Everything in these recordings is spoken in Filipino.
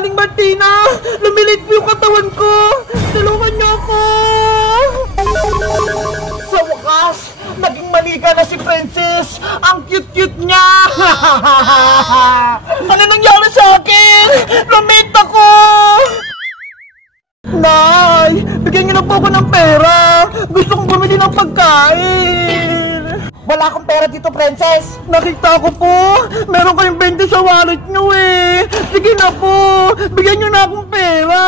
Aling Martina, lumilit po yung katawan ko. Tulungan niyo ako. Sa wakas, naging manika na si Princess. Ang cute-cute niya. Ano nangyari sa akin? Lumit ako. Nay, bigyan niyo na po ako ng pera. Gusto kong bumili ng pagkain. Wala akong pera dito, Princess. Nakita ko po. Meron kayong 20 sa wallet niyo eh. Sige na po. Bigyan niyo na akong pera.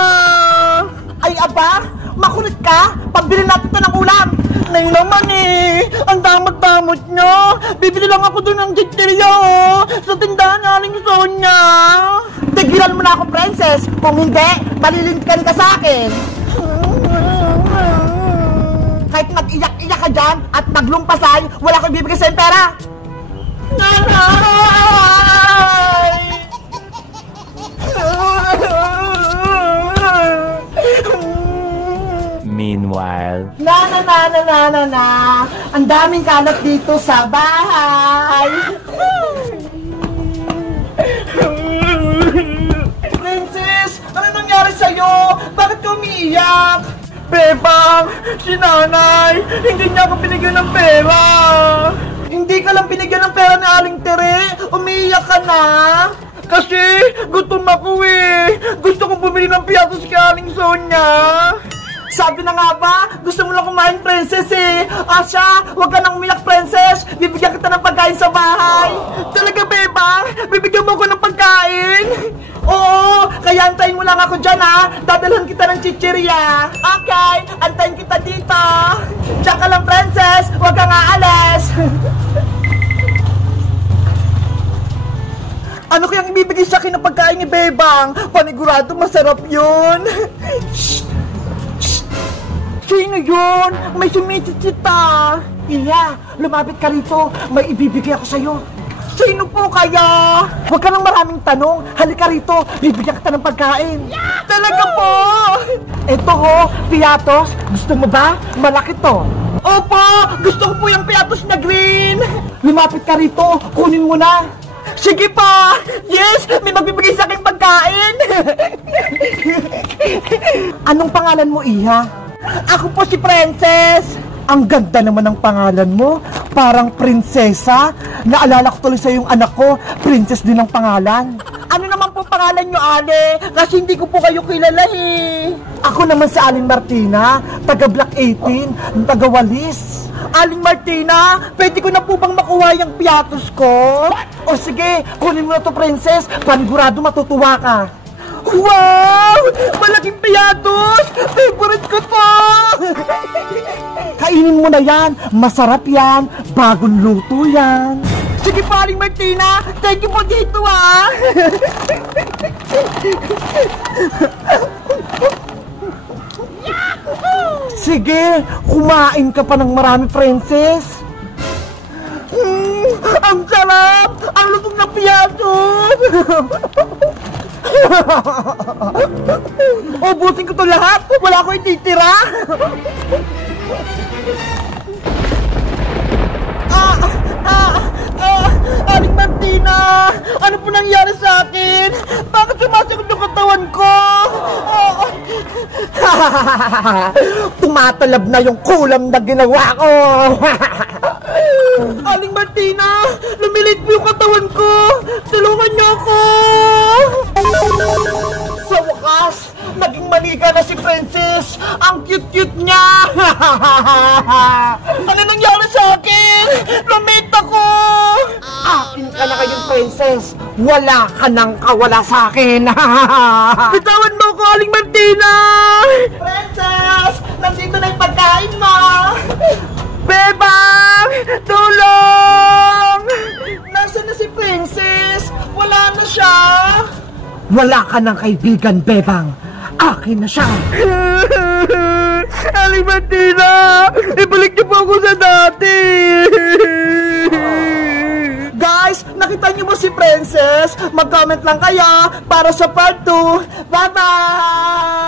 Ay, aba. Makulit ka. Pambili natin ito ng ulam. Nay naman eh. Ang damot-damot niyo. Bibili lang ako doon ng chichirya oh. Sa tindahan na Aling Sonia. Tigilan mo na ako, Princess. Kung hindi, malilintikan ka sa akin. Kahit mag-iyak-iyak ka dyan at maglumpasan, wala ko ibibigay sa'yo pera. Nanay! Meanwhile... Na. Ang daming kalat dito sa bahay. Princess, ano nangyari sa'yo? Bakit ka umiiyak? Bebang, si nanay, hindi niya ako binigyan ng pera. Hindi ka lang binigyan ng pera ni Aling Tere, umiiyak ka na. Kasi gutom ako eh. Gusto kong bumili ng piyatos kay Aling Sonia. Sabi na nga ba, gusto mo lang kumain, Princess eh. Asya, huwag ka nang umiyak, Princess. Bibigyan kita ng pagkain sa bahay. Talaga, Bebang? Bibigyan mo ako ng pagkain? Oo, kaya antayin mo lang ako dyan ha. Dadalhan kita ng chichirya. Okay, antayin kita dito. Diyan ka lang, Princess. Huwag kang aalis. Ano kayang ibibigay sa akin ng pagkain ni Bebang? Panigurado masarap yun. Sino yun? May sumisitsita. Iya, lumapit ka rito. May ibibigay ako sa'yo. Sino po kaya? Huwag ka nang maraming tanong. Halika rito. Bibigyan kita ng pagkain. Yahoo! Talaga po! Ito ho, piyatos. Gusto mo ba? Malaki to. Opo! Gusto ko po yung piyatos na green. Lumapit ka rito. Kunin mo na. Sige pa! Yes! May magbibigay sa aking pagkain! Anong pangalan mo, Iha? Ako po si Princess! Ang ganda naman ng pangalan mo. Parang prinsesa. Naalala ko tuloy sa yung anak ko. Princess din ang pangalan. Ano naman po pangalan nyo, Ale? Kasi hindi ko po kayo kilala eh. Ako naman si Aling Martina, taga Block 18, taga Walis. Aling Martina, pwede ko na po bang makuha yung piyatos ko? O sige, kunin mo na to, Princess. Panigurado matutuwa ka. Wow! Malaking piyatos! Favorite ko to! Kainin mo na yan. Masarap yan. Bagong luto yan. Sige pa, Aling Martina. Thank you po dito, ah. Sige, kumain ka pa ng marami, Princess. Ang sarap! Ang lutong na piyatos! Ubusin ko to lahat! Wala ko ititira! Aling Martina! Ano po nangyari sa akin? Bakit sumasagot yung katawan ko? Tumatalab na yung kulam na ginawa ko! Aling Martina! Lumilit po yung katawan ko! Tulungan niyo ako! Sa wakas, naging manika na si Princess! Ang cute-cute niya! Ano nangyari sa akin? Lumit ako! Akin ka na kayong Princess! Wala ka nang kawala sa akin! Bitawan mo ko, Aling Martina! Princess! Nandito na yung pagkain mo! Bebang! Tulong! Nasaan na si Princess? Wala na siya! Wala ka ng kaibigan, Bebang! Akin na siya! Aling Martina! Ibalik niyo po ako sa dati! Guys, nakita niyo mo si Princess? Mag-comment lang kaya para sa part 2. Bye-bye!